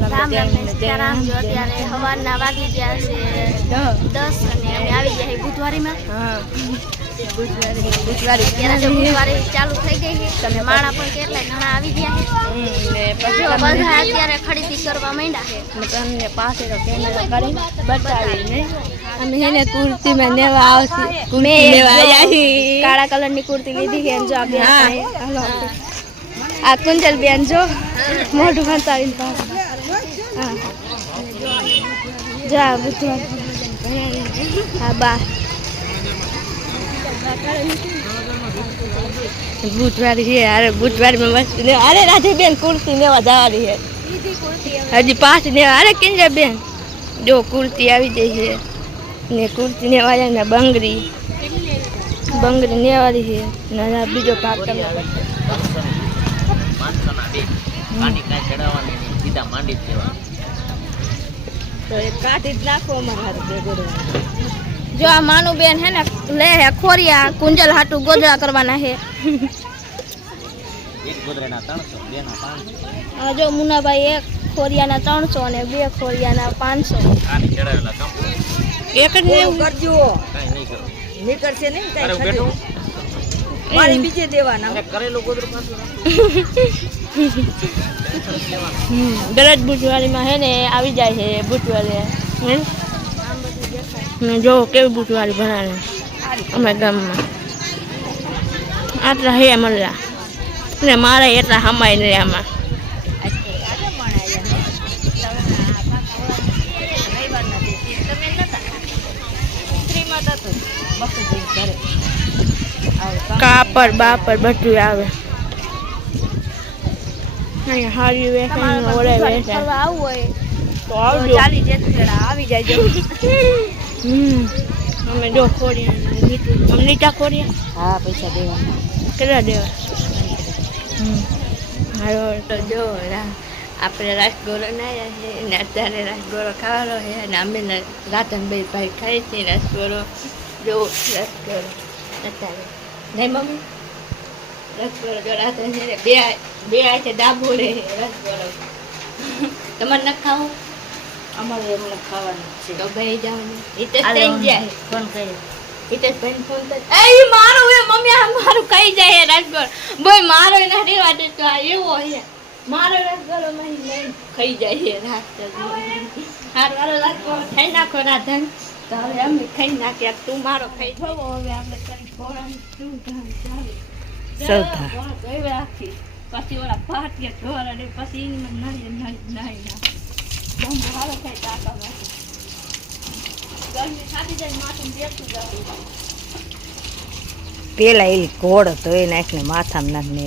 રામ રામ ને સીતારામ. જો અત્યારે સવારના વાગી ગયા છે 10 અને અમે આવી ગયા છે બુધવારીમાં. બુધવારી ચાલુ થઈ ગઈ છે. તમે માણા પણ કેટલા ઘણા આવી ગયા છે ને પછી બધા અત્યારે ખરીદી કરવા માંડ્યા છે. તમને પાસે તો કેમેરા કરી બતાવી નહીં. અમે હેને કુર્તીમાં લેવા આવશે. મેં કાળા કલરની કુર્તી લીધી છે. જો આ કુંજલ બેન જો મોઢું ખંતાવીને પાસે જા બુધવાર. હા બા બુધવારી છે. અરે બુધવારીમાં વસ્તુ ને અરે રાધે બેન કુર્તી લેવા જવાની છે. હજી 5 લેવા. અરે કિંજલ બેન જો કુર્તી આવી જઈ છે ને કુર્તી લેવા જાય ને બંગડી લેવાની છે ને બીજો ભાગ તમે જો આ માનું બેન હે ને લે હે ખોરિયા કુંજલ હાટુ ગોદડા કરવાના હે. જો મુનાભાઈ એક ખોરિયાના 300 અને 2 ખોરિયાના 500. એક જ લેવું કરજો. નીકળશે નહીં કઈ મારી બીજે દેવાના કરેલું ગોદરું પાછું. દરજ બુટવાળીમાં હે ને આવી જાય છે બુટવાળી. જો કેવી બુટવાળી બનાવે અમે ગામમાં. આટલા હે મળ્યા ને મારે એટલા હમાય ને આમાં. કાપડ બાપડ બધું આવે. અહીંયા હારી વેચાય ઓળે વેચાય. આવું હોય તો આવજો. ચાલી જેટલા આવી જાય. અમે જો ખોરિયા અમલીટા ખોરિયા. હા પૈસા દેવાના. કેટલા દેવા? હારો તો જો આપણે રસગોળો નાયા છે ને અત્યારે રસગોળો ખાવાનો છે ને અમે રાતનભાઈ ભાઈ ખાઈ છીએ રસગોળો. જો રસગોળો અત્યારે નહીં મમ્મી રસગોળો જો રાતન છે ને બે આઈતે ડાબો રે રસગોળો. તમારે ન ખાવો? અમારે એમને ખાવાનું છે તો ભાઈ જવાનું. હિતેશ થઈ જાય ફોન કરી. હિતેશ ભાઈ ફોન કરી એ મારો હે મમ્મી આ મારું ખાઈ જાય રસગોળો. બોય મારો ના રેવા દે તો આ એવો હે મારો રસગોળો માં નહીં ખાઈ જાય રાત. હારો રસગોળો ખાઈ નાખો રાધન. તો હવે અમે ખાઈ નાખ્યા તું મારો ખાઈ જવો. હવે આપણે કરી ઘોડાની શું ધામ ચાલે સૌથા ગઈ રાખી પછી ઓલા પાટિયા ઢોરા ને પછી એની નળી ના બહુ હારો થાય ટાકા નાખી. ગરમી થાતી જાય માથું બેસતું જવું. પેલા એ ઘોડો તો એ નાખને માથામાં નાખ ને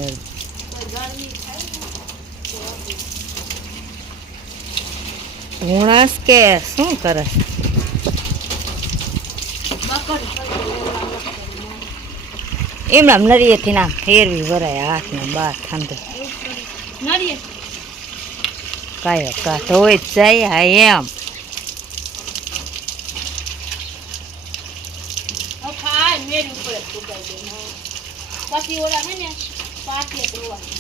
ગરમી ભૂણસ કે શું કરે એમના નરીએથી ના ફેરવી ભરાય હાથ ને બાર ઠંડુ કાંઈ કા ધોઈ જ જાય. હા એમ પછી ઓલા હે ને પાટિયા ધોવાનું.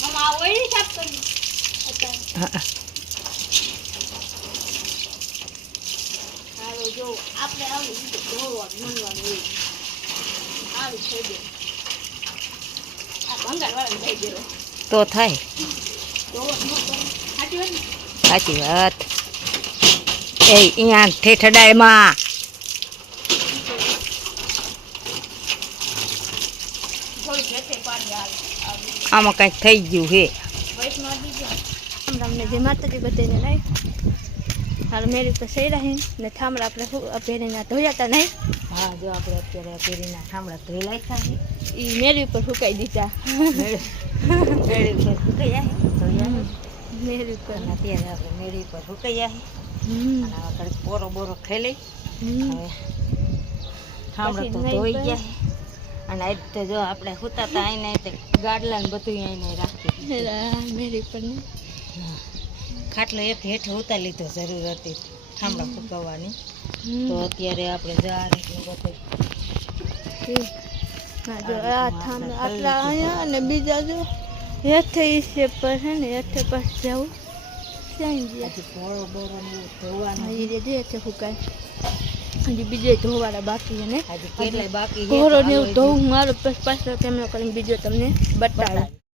મમ્મા ઓળી સાફ કરી હાલો જો આપણે આવું ધોવાનું મનવાનું હોય આવી થઈ ગયું. આ ભંગારવાળાને થઈ ગયો તો થાય. સાચી વાત. એ અહીંયા ઠેઠડાયમાં આમાં કંઈક થઈ ગયું હે. તમને જે માતાજી બધાને નહીં હાલ મેરી તો સહી રહી ને થાંભળા આપણે પહેરીના ધોયા હતા નહીં. હા જો આપણે અત્યારે પહેરીના થાંભળા ધોઈ નાખ્યા છે. એ મેરી ઉપર સુકાઈ દીધા. મેરી ઉપર સુકાઈ મેરી ઉપર અત્યારે આપણે મેરી ઉપર સુકાઈ જાય. અને હવે પોરો બોરો ખાઈ લઈ. હવે થાંભળા તો ધોઈ ગયા. અને આજ તો જો આપણે સુતા હતા આઈને ગાડલા ને બધું આઈને રાખી મેરી પર ને ખાટલો એક હેઠે ઉતારી લીધો જરૂર હતી થાંભળા ફૂંકવાની. તો અત્યારે આપણે જા બધું જો આ થાંભલા આટલા અહીંયા અને બીજા જો હેઠે ઈ છે પર હે ને હેઠે પાસ જાવું ક્યાં ગયા હા ઈ રે હેઠે ફૂકાય હજી બીજે ધોવાળા બાકી છે ને ઘોરો ને એવું ધોવું મારો પછી પાછો કેમેરો કરીને બીજો તમને બતાવું